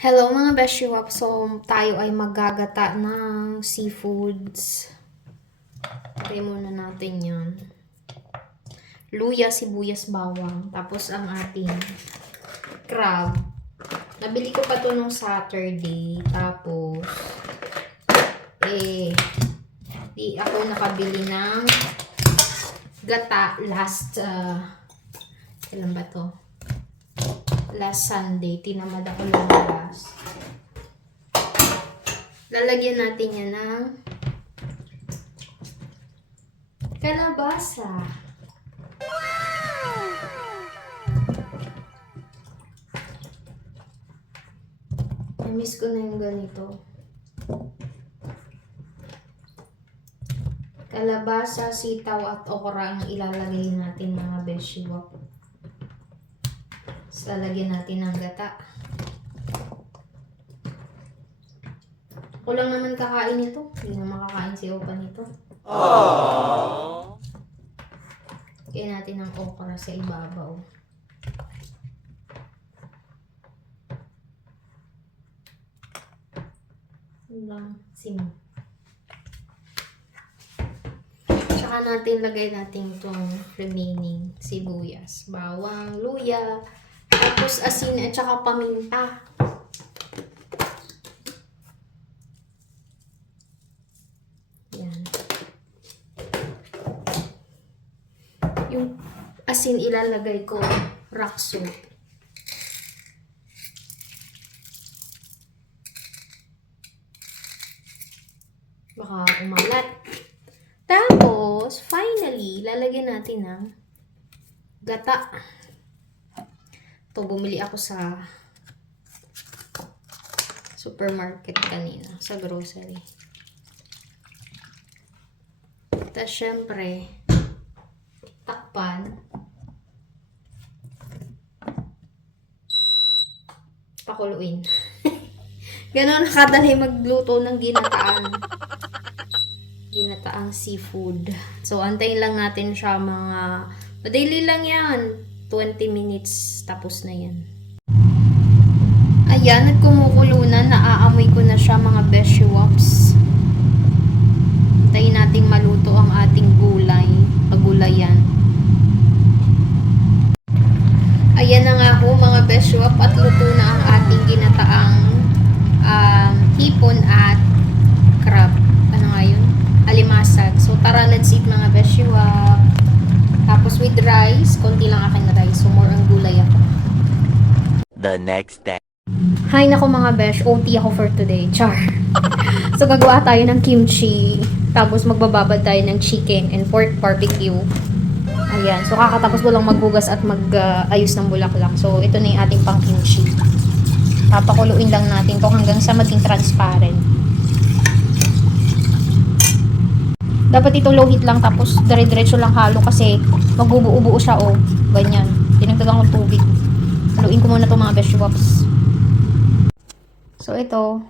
Hello mga beshiwap. So, tayo ay maggagata ng seafoods. Try muna natin yan. Luya, sibuyas, bawang. Tapos ang ating crab. Nabili ko pa to nung Saturday. Tapos, di ako nakabili ng gata last, kailan ba to? Last Sunday. Tinamad ako lumabas. Lalagyan natin yan ng kalabasa. Namiss ko na yung ganito. Kalabasa, sitaw at okra ang ilalagay natin mga beshiwap. Tapos lalagyan natin ng gata. Ako lang naman kakain nito. Hindi na makakain si Opa nito. Aww. Kaya natin ng okra sa ibabaw. Lang sim. Tsaka natin lagay natin itong remaining sibuyas, bawang, luya, tapos asin at saka paminta. Yan. Yung asin ilalagay ko rock salt. Baka umalat. Tapos, finally, lalagyan natin ng gata. Ito, bumili ako sa supermarket kanina, sa grocery. Tapos, syempre, takpan. Pakuluin. Ganon nakadali magluto ng ginataang seafood. So, antayin lang natin siya mga, madali lang yan. 20 minutes, tapos na yan. Ayan, at kumukulo na. Naaamoy ko na siya mga beshiwaps. Antayin natin maluto ang ating gulay. Pagulayan. Ayan na nga ho mga beshiwap at luto na ang ating ginataang hipon at crab. Ano nga yun? Alimasag. So, tara, let's eat mga beshiwap. Tapos with rice, konti lang aking rice. So, more ang gulay ako. The next day. Hi nako mga besh, OT ako for today. Char. So, gagawa tayo ng kimchi. Tapos, magbababad tayo ng chicken and pork barbecue. Ayan. So, kakatapos ko lang maghugas at mag-ayos ng bulaklak. So, ito na yung ating pang kimchi. Papakuluin lang natin to hanggang sa maging transparent. Dapat ito low heat lang tapos dire-diretso lang halo kasi magbubuo-buo siya o ganyan. Dinagdagan ko tubig. Haluin ko muna to mga vegetables. So ito,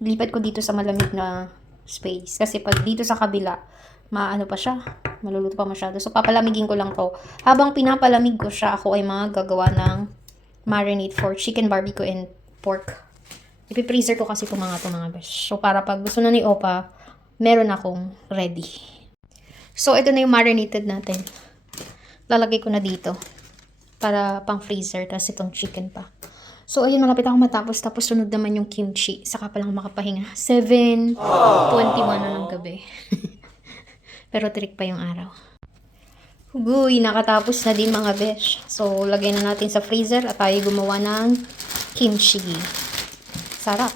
lipat ko dito sa malamig na space kasi pag dito sa kabila, maano pa siya, maluluto pa masyado. So papalamigin ko lang to. Habang pinapalamig ko siya, ako ay gagawa ng marinade for chicken barbecue and pork. Ipi-freezer ko kasi itong mga besh. So para pag gusto na ni Opa, meron akong ready. So, ito na yung marinated natin. Lalagay ko na dito. Para pang freezer. Tapos itong chicken pa. So, ayun, malapit ako matapos. Tapos sunod naman yung kimchi. Saka pa lang makapahinga. 7:21 na ng gabi. Pero trick pa yung araw. Huguy, nakatapos na din mga besh. So, lagay na natin sa freezer. At tayo gumawa ng kimchi. Sarap.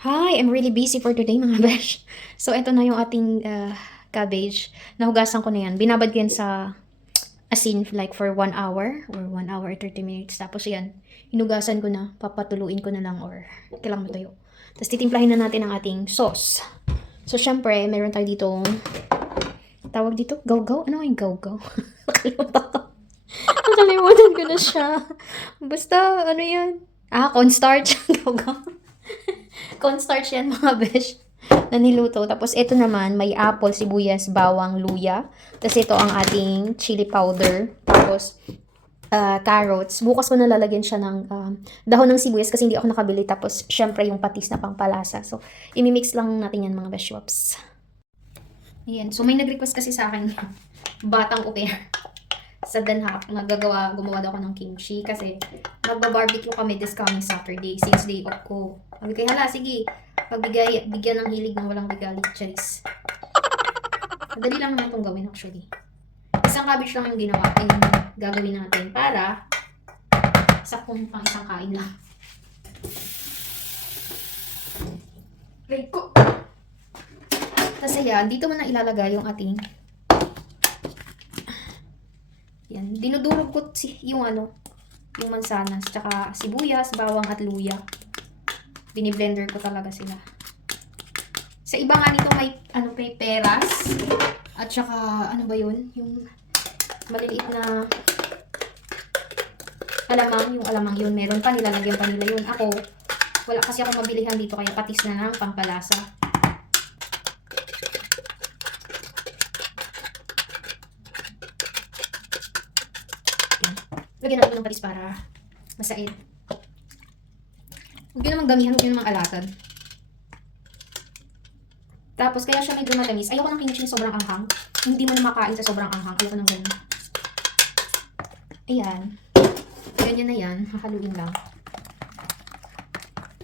Hi, I'm really busy for today mga besh. So, ito na yung ating cabbage. Nahugasan ko na yan. Binabad ko yan sa asin like for 1 hour or 1 hour 30 minutes. Tapos yan, hinugasan ko na. Papatuluin ko na lang or kailangan matuyo. Tapos titimplahin na natin ang ating sauce. So, syempre, meron tayo ditong tawag dito, gaw-gaw? Ano yung gaw-gaw? Nakalimutan ko na siya. Basta, ano yan? Cornstarch. Gaw-gaw. Cornstarch yan mga besh na niluto. Tapos ito naman may apple, sibuyas, bawang, luya. Tapos ito ang ating chili powder. Tapos carrots. Bukas ko na lalagyan siya ng dahon ng sibuyas kasi hindi ako nakabili. Tapos, syempre, yung patis na pangpalasa. So, imimix lang natin yan mga beshwops. Ayan. So, may nag-request kasi sa akin batang au pair sa Danhap. Gumawa daw ako ng kimchi kasi magba-barbecue kami this coming Saturday since day off ko. Sabi ko, hala, sige. Bigyan ng hilig ng walang bigalit, Charis. Madali lang naman itong gawin actually. Isang cabbage lang yung ginawa. Yung gagawin natin para saktong pang isang kain lang. Play ko. Tapos ayan, dito mo na ilalagay yung ating yan, dinudurog ko yung yung mansanas, tsaka sibuyas, bawang at luya. Bini-blender ko talaga sila. Sa iba nga nito may peras at tsaka ano ba yun? Yung maliliit na alamang yun. Meron pa, nilalagyan pa nila yun. Ako, wala kasi ako mabilihan dito kaya patis na lang pangpalasa. Lagyan natin ng patis para masait. Huwag yun namang damihan, huwag yun namang alatan. Tapos, kaya siya medyo matamis. Ayoko ng kimchi sobrang anghang. Hindi mo na makain sa sobrang anghang. Ayoko ng ganyan. Ayan. Ganyan na yan. Hahaluin lang.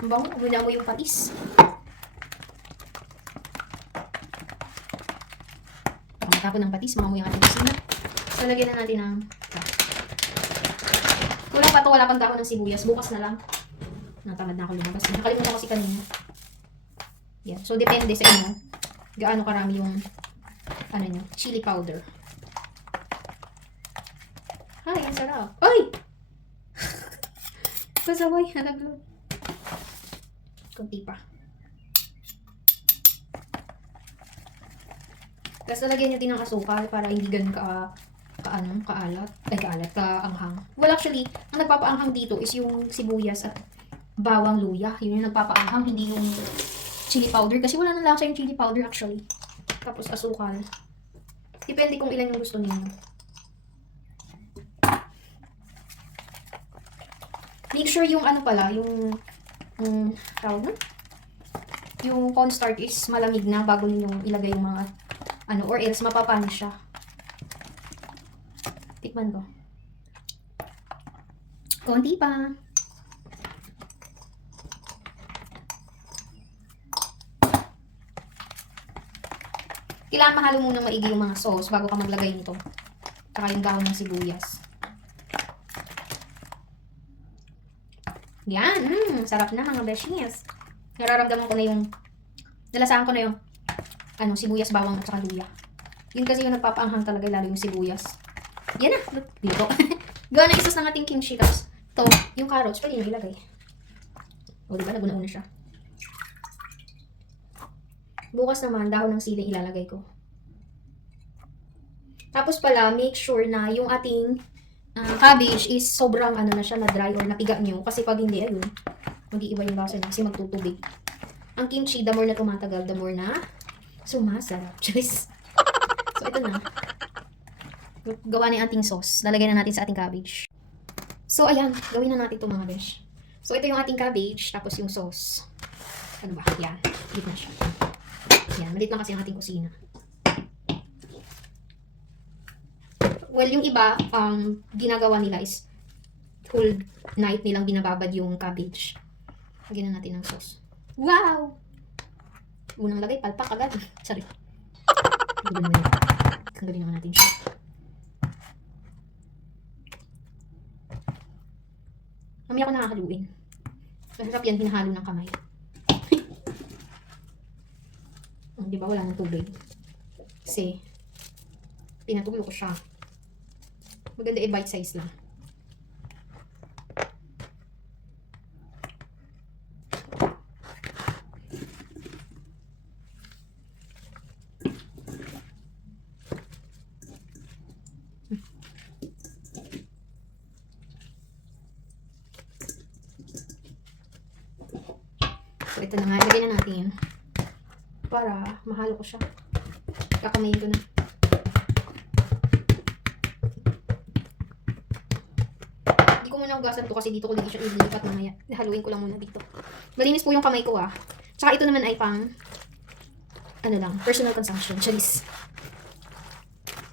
Ang bango. Wala mo yung patis. Matapon ng patis. Mga mo yung ating kusina. So, lagyan na natin ng kulang pa to, wala pang dahon ng sibuyas. Bukas na lang. Natamad na ako lumabas. Nakalimutan ko kasi kanina. Yan. So, depende sa inyo. Gaano karami yung nyo, chili powder. Ay, ang sarap. Ay! Pasaway. Halaglo. Kunti pa. Tapos, lalagyan nyo din ng asukal para hindi ganun kaanghang. Well, actually, ang nagpapaanghang dito is yung sibuyas at bawang luya. Yun yung nagpapaanghang, hindi yung chili powder. Kasi wala nang lasa yung chili powder actually. Tapos asukal. Depende kung ilan yung gusto ninyo. Make sure yung tawag na? Yung cornstarch is malamig na bago niyo ilagay yung mga or else mapapanis siya. Tikman ko. Konti pa. Kailangan mahalo muna maigi yung mga sauce bago ka maglagay nito. Saka yung dahon ng sibuyas. Yan. Sarap na mga beshies. Nararamdaman ko na nalasahan ko na yung sibuyas, bawang at saka luya. Yun kasi yung nagpapaanghang talaga, lalo yung sibuyas. Yan na. Dito. Gawa na isos ng ating kimchi. Tapos, ito, yung carrots, pwede nyo ilagay. O, diba? Naguna-una siya. Bukas naman, dahon ng sili ilalagay ko. Tapos pala, make sure na yung ating cabbage is sobrang na siya, na dry or napiga nyo. Kasi pag hindi, ayun, mag-iiba yung lasa niya kasi magtutubig. Ang kimchi, the more na tumatagal, the more na sumasarap. Cheers. So, ito na. Gawa na yung ating sauce. Lalagay na natin sa ating cabbage. So, ayan. Gawin na natin ito mga besh. So, ito yung ating cabbage. Tapos yung sauce. Ano ba? Yan. Dito na siya. Yan. Malit lang kasi ang ating kusina. Well, yung iba, ginagawa nila is whole night nilang binababad yung cabbage. Lagyan na natin ng sauce. Wow! Unang lagay, palpak agad. Sorry. Gawin naman natin siya. Mamaya ako nakakaluin. Masarap yan, hinahalo ng kamay. Di ba wala nang tubig? Kasi, pinatulo ko siya. Maganda bite size lang. So, ito na nga. Ilagay na natin para mahalo ko siya. Kakamayin ko na. hinugasan ko kasi dito ko din siya ililipat mamaya. Haluin ko lang muna dito. Malinis po yung kamay ko ah. Tsaka ito naman ay pang, ano lang, personal consumption. Charis.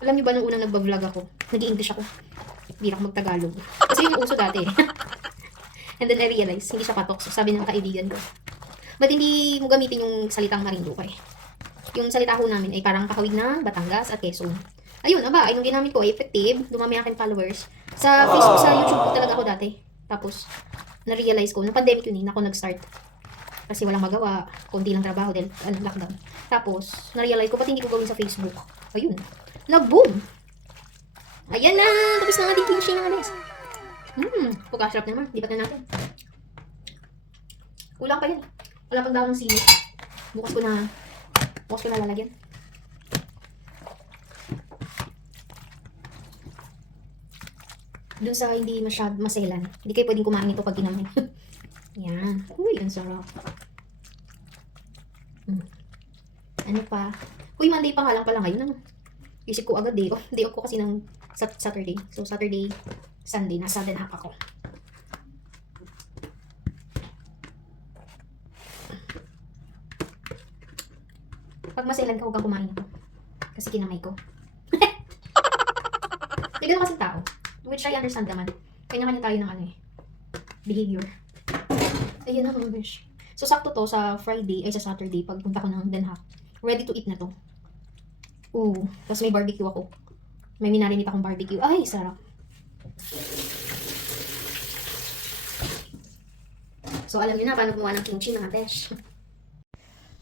Alam niyo ba nung unang nagbablog ako, nag-i-English ako. Hindi ako mag-Tagalog. Kasi yun yung uso dati. And then I realized, hindi siya patok. So sabi ng kaibigan ko, ba't hindi mo gamitin yung salitang Marinduque? Yung salita ko namin ay parang kakawig na Batangas at Quezon. Ayun, aba, ay nung ginamit ko ay effective, dumami aking followers. Sa Facebook, sa YouTube po talaga ako dati. Tapos, na-realize ko, nung pandemic yun ako nag-start. Kasi walang magawa, konti lang trabaho dahil lockdown. Tapos, na-realize ko, pati hindi ko gawin sa Facebook. Ayun, nag-boom! Ayan na, tapos na nga din kimchi na alis. Pagkasarap naman, lipat na natin. Kulang pa yan. Wala pang daw ng sili. Bukas ko na lalagyan. Doon sa hindi masyad maselan, hindi kayo pwedeng kumain ito pag ginamay. Yan. Uy, ang sarap. Ano pa? Uy, Monday pa nga lang pala ngayon. Ano? Isip ko agad day off. Day off ko kasi ng Saturday. So, Saturday, Sunday, nasa Den Haag ako. Pag maselan ka, huwag kang kumain ito. Kasi kinamay ko. Hindi ganun kasing tao. Which I understand naman. Kanya-kanya tayo ng ano eh. Behavior. Ayan na mga besh. So, sakto to sa Friday, ay sa Saturday, pagpunta ko ng Den Haag. Ready to eat na to. Ooh. Tapos may barbecue ako. May minarinate akong barbecue. Ay, sarap. So, alam niyo na paano gumawa ng kimchi mga besh.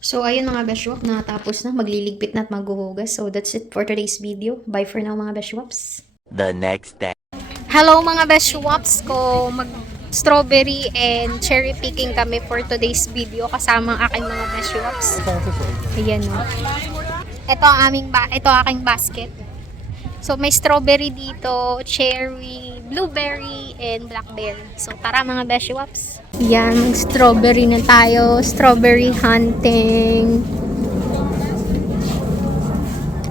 So, ayun mga beshwap, natapos na. Magliligpit na at maghuhugas. So, that's it for today's video. Bye for now mga beshwaps. The next day. Hello mga beshwaps ko. Mag-strawberry and cherry picking kami for today's video kasama ang aking mga beshwaps. Ayan o. Ito ang aking basket. So, may strawberry dito, cherry, blueberry, and blackberry. So, tara mga beshwaps. Yan, mag-strawberry na tayo. Strawberry hunting.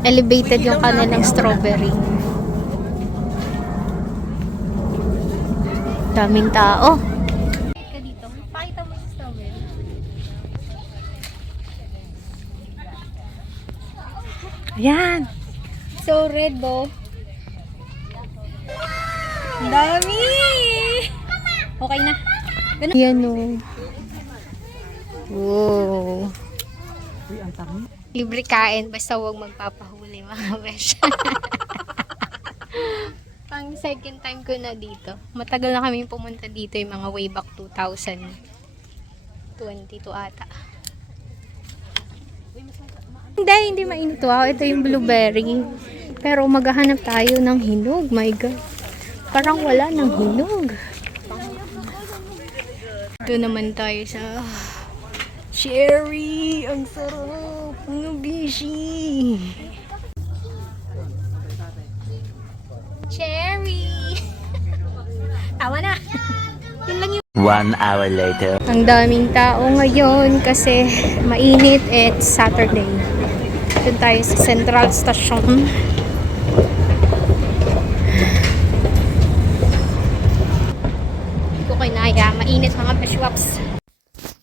Elevated yung kanilang strawberry. Daming tao. Dito, pakita mo yung strawberry. Ayan. So red bo. Dami! Okay na. Ganun. Ayan o. Wow. Libre kain, basta huwag magpapahuli mga besh. Pang second time ko na dito. Matagal na kami pumunta dito yung mga way back 2022 ata. Hindi mainit. Wow, ito yung blueberry. Pero maghahanap tayo ng hinog. My God. Parang wala ng hinog. Ito naman tayo sa cherry. Ang sarap. Ang bishi. Cherry. Tawa na. Yun lang yung 1 hour later. ang daming tao ngayon kasi mainit at Saturday. Doon tayo sa Central Station. Hindi ko kinaya. Mainit mga beshwaps.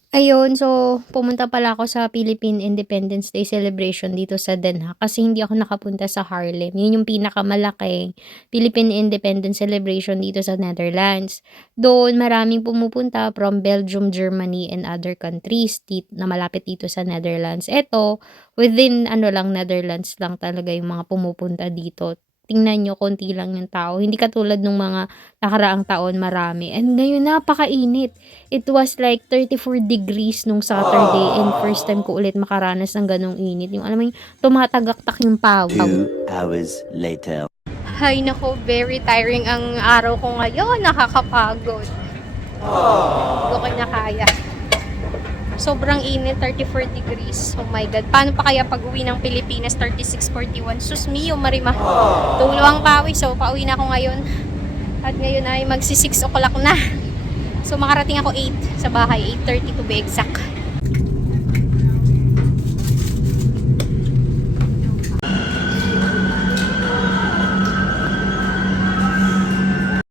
Ayun, so pumunta pala ako sa Philippine Independence Day celebration dito sa Den Haag kasi hindi ako nakapunta sa Haarlem. Yun yung pinakamalaking Philippine Independence celebration dito sa Netherlands. Doon maraming pumupunta from Belgium, Germany, and other countries na malapit dito sa Netherlands. Eto, within Netherlands lang talaga yung mga pumupunta dito. Tingnan nyo, konti lang yung tao. Hindi katulad nung mga nakaraang taon, marami. And ngayon, napakainit. It was like 34 degrees nung Saturday. And first time ko ulit makaranas ng ganong init. Yung alam mo yung tumatagaktak yung pawis. 2 hours later. Hay nako, very tiring ang araw ko ngayon. Nakakapagod. Hindi ko kinakaya. Sobrang init, 34 degrees. Oh my God. Paano pa kaya pag-uwi ng Pilipinas, 36-41? Sus mio, marima. Tulo ang pawis. So, pauwi na ako ngayon. At ngayon ay magsi 6 o'clock na. So, makarating ako 8 sa bahay. 8:30 to be exact.